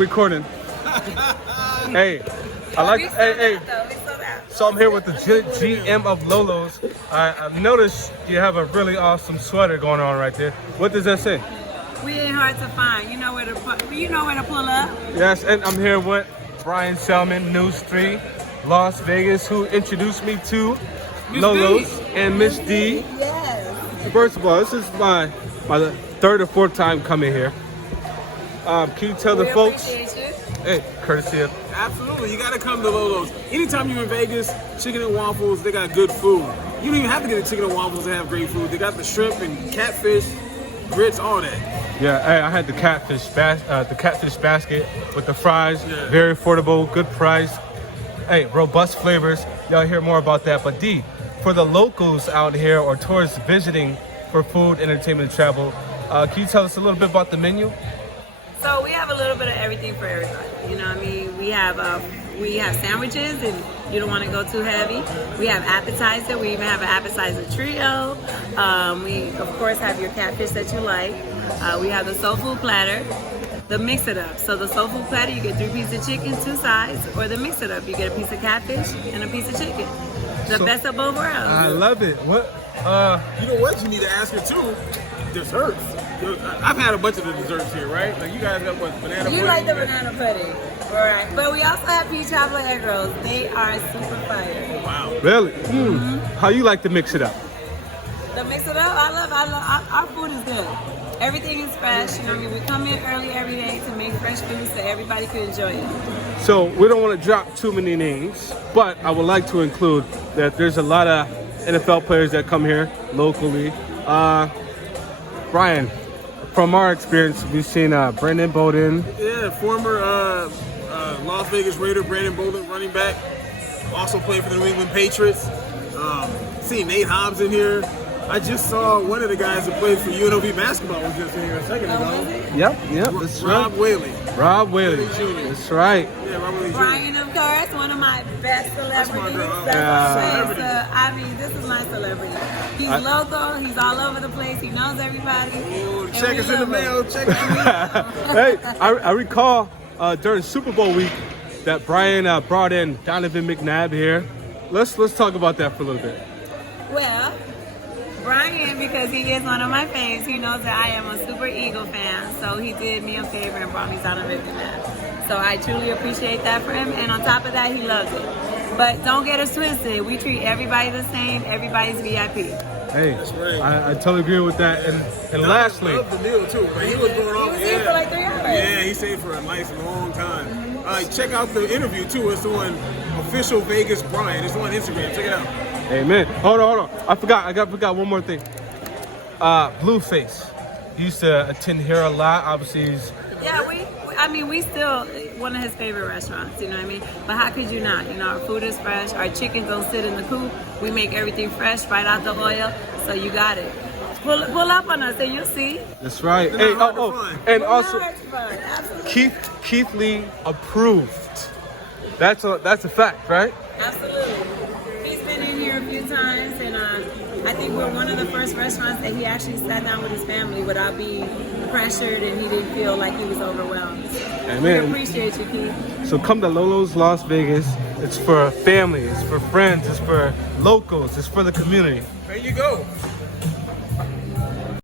Recording. Hey, I like. Hey. So I'm here with the GM of Lolo's. I've noticed you have a really awesome sweater going on right there. What does that say? We ain't hard to find. You know where to pull up. Yes, and I'm here with Brian Selman, News 3, Las Vegas, who introduced me to Lolo's and Miss D. Yes. First of all, this is my third or fourth time coming here. Can you tell the folks? Hey, courtesy of. Absolutely, you gotta come to Lolo's. Anytime you're in Vegas, chicken and waffles, they got good food. You don't even have to get a chicken and waffles to have great food. They got the shrimp and catfish, grits, all that. Yeah, hey, I had the catfish basket with the fries. Yeah. Very affordable, good price. Hey, robust flavors. Y'all hear more about that. But D, for the locals out here or tourists visiting for food, entertainment, and travel, can you tell us a little bit about the menu? So we have a little bit of everything for everybody. You know what I mean? We have sandwiches and you don't want to go too heavy. We have appetizer. We even have an appetizer trio. We, of course, have your catfish that you like. We have the soul food platter, the mix it up. So the soul food platter, you get 3 pieces of chicken, 2 sides, or the mix it up. You get a piece of catfish and a piece of chicken. The best of both worlds. I love it. What? You know what? You need to ask her too. Desserts. I've had a bunch of the desserts here, right? Like you guys got what? Banana pudding? You like the banana pudding. Right. But we also have peach chocolate egg rolls. They are super fire. Wow. Really? Mm. How you like to mix it up? The mix it up, I love our food is good. Everything is fresh. You know what I mean? We come in early every day to make fresh food so everybody can enjoy it. So we don't want to drop too many names, but I would like to include that there's a lot of NFL players that come here locally. Brian, from our experience, we've seen Brandon Bolden. Yeah, former Las Vegas Raider Brandon Bolden, running back. Also played for the New England Patriots. Seen Nate Hobbs in here. I just saw one of the guys that played for UNLV basketball was just in here a second ago. Yep, that's Rob right. Whaley. Rob Whaley. Jr. That's right. Yeah, Rob Whaley Jr. Brian, of course, one of my best celebrities. I mean, this is my celebrity. He's local. He's all over the place. He knows everybody. Oh, check us in the mail. Check us in the mail. Hey, I recall during Super Bowl week that Brian brought in Donovan McNabb here. Let's talk about that for a little bit. Well, Brian, because he is one of my faves, he knows that I am a super Eagle fan, so he did me a favor and brought me Donovan McNabb. So I truly appreciate that for him, and on top of that, he loves it. But don't get us twisted. We treat everybody the same. Everybody's VIP. Hey, that's right. I totally agree with that. And lastly, I love the deal too. But he was going off. He was here for like 3 hours. Yeah, he stayed for a nice long time. Check out the interview too. It's on Official Vegas Brian. It's on Instagram. Check it out. Amen. Hold on. I forgot one more thing. Blueface. He used to attend here a lot. Obviously, Yeah, we still one of his favorite restaurants, you know what I mean? But how could you not? You know, our food is fresh, our chicken don't sit in the coop. We make everything fresh right out the oil, so you got it. Pull up on us and you'll see. That's right. Hey, and also Absolutely. Keith Lee approved. That's a fact, right? Absolutely. He's been in here a few times, and I think we're one of the first restaurants that he actually sat down with his family without being pressured, and he didn't feel like he was overwhelmed. Amen. We appreciate you, Keith. So come to Lolo's Las Vegas. It's for family, it's for friends, it's for locals, it's for the community. There you go.